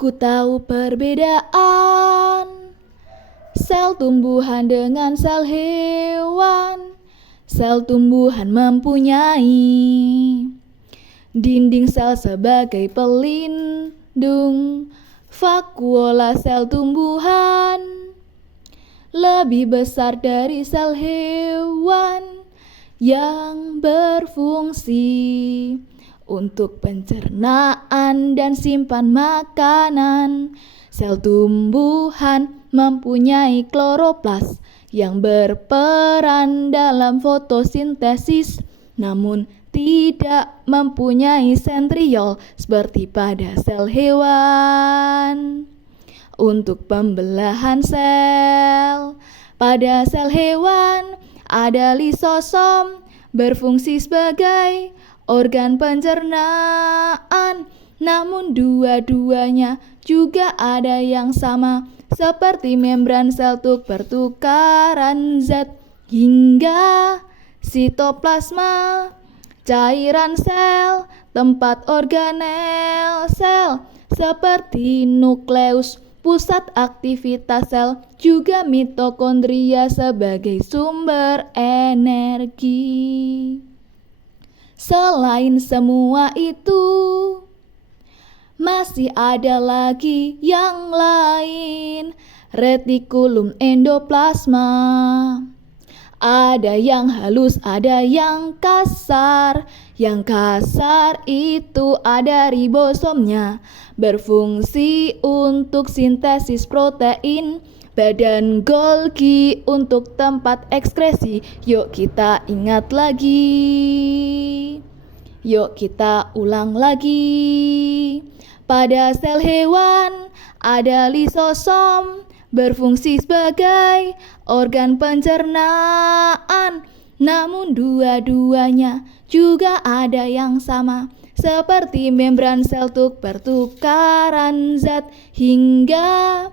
Aku tahu perbedaan sel tumbuhan dengan sel hewan. Sel tumbuhan mempunyai dinding sel sebagai pelindung. Vakuola sel tumbuhan lebih besar dari sel hewan yang berfungsi untuk pencernaan dan simpan makanan. Sel tumbuhan mempunyai kloroplas yang berperan dalam fotosintesis, namun tidak mempunyai sentriol seperti pada sel hewan. Untuk pembelahan sel, pada sel hewan ada lisosom berfungsi sebagai organ pencernaan, namun dua-duanya juga ada yang sama, seperti membran sel untuk pertukaran zat, hingga sitoplasma, cairan sel, tempat organel sel, seperti nukleus, pusat aktivitas sel, juga mitokondria sebagai sumber energi. Selain semua itu, masih ada lagi yang lain. Retikulum endoplasma. Ada yang halus, ada yang kasar. Yang kasar itu ada ribosomnya, berfungsi untuk sintesis protein. Badan Golgi untuk tempat ekskresi. Yuk kita ingat lagi. Yuk kita ulang lagi. Pada sel hewan ada lisosom berfungsi sebagai organ pencernaan, namun dua-duanya juga ada yang sama, seperti membran sel untuk pertukaran zat, hingga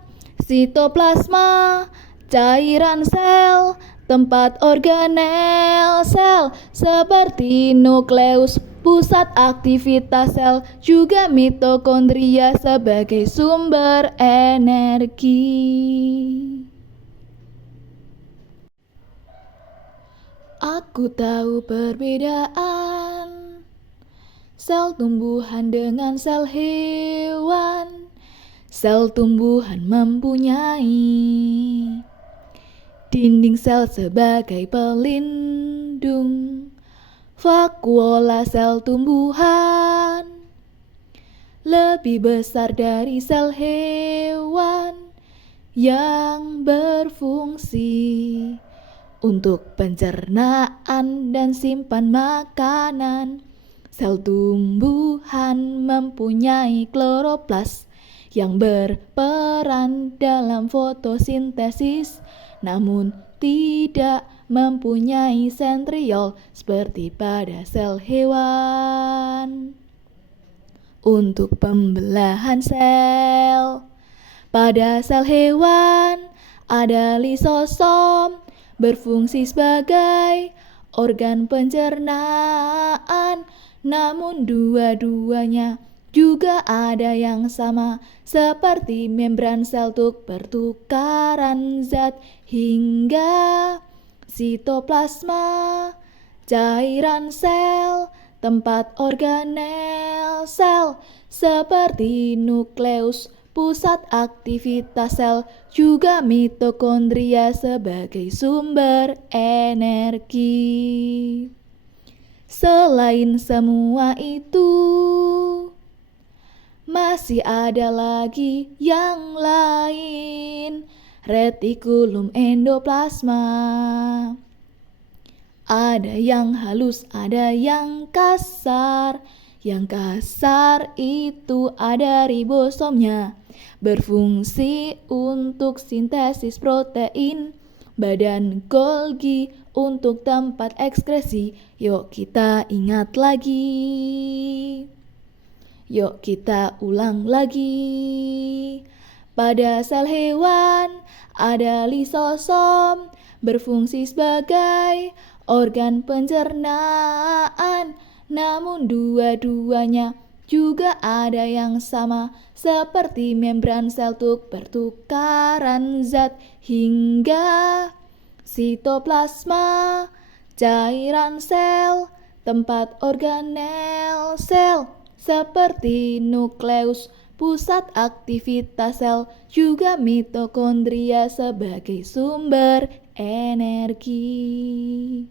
sitoplasma, cairan sel, tempat organel sel, seperti nukleus, pusat aktivitas sel, juga mitokondria sebagai sumber energi. Aku tahu perbedaan sel tumbuhan dengan sel hewan. Sel tumbuhan mempunyai dinding sel sebagai pelindung. Vakuola sel tumbuhan lebih besar dari sel hewan yang berfungsi untuk pencernaan dan simpan makanan. Sel tumbuhan mempunyai kloroplas yang berperan dalam fotosintesis, namun tidak mempunyai sentriol seperti pada sel hewan. Untuk pembelahan sel, pada sel hewan ada lisosom berfungsi sebagai organ pencernaan, namun dua-duanya juga ada yang sama, seperti membran sel untuk pertukaran zat, hingga sitoplasma, cairan sel, tempat organel sel, seperti nukleus, pusat aktivitas sel, juga mitokondria sebagai sumber energi. Selain semua itu, masih ada lagi yang lain. Retikulum endoplasma. Ada yang halus, ada yang kasar. Yang kasar itu ada ribosomnya, berfungsi untuk sintesis protein. Badan Golgi untuk tempat ekskresi. Yuk kita ingat lagi. Yuk kita ulang lagi. Pada sel hewan ada lisosom berfungsi sebagai organ pencernaan, namun dua-duanya juga ada yang sama seperti membran sel untuk pertukaran zat hingga sitoplasma, cairan sel, tempat organel sel seperti nukleus, pusat aktivitas sel, juga mitokondria sebagai sumber energi.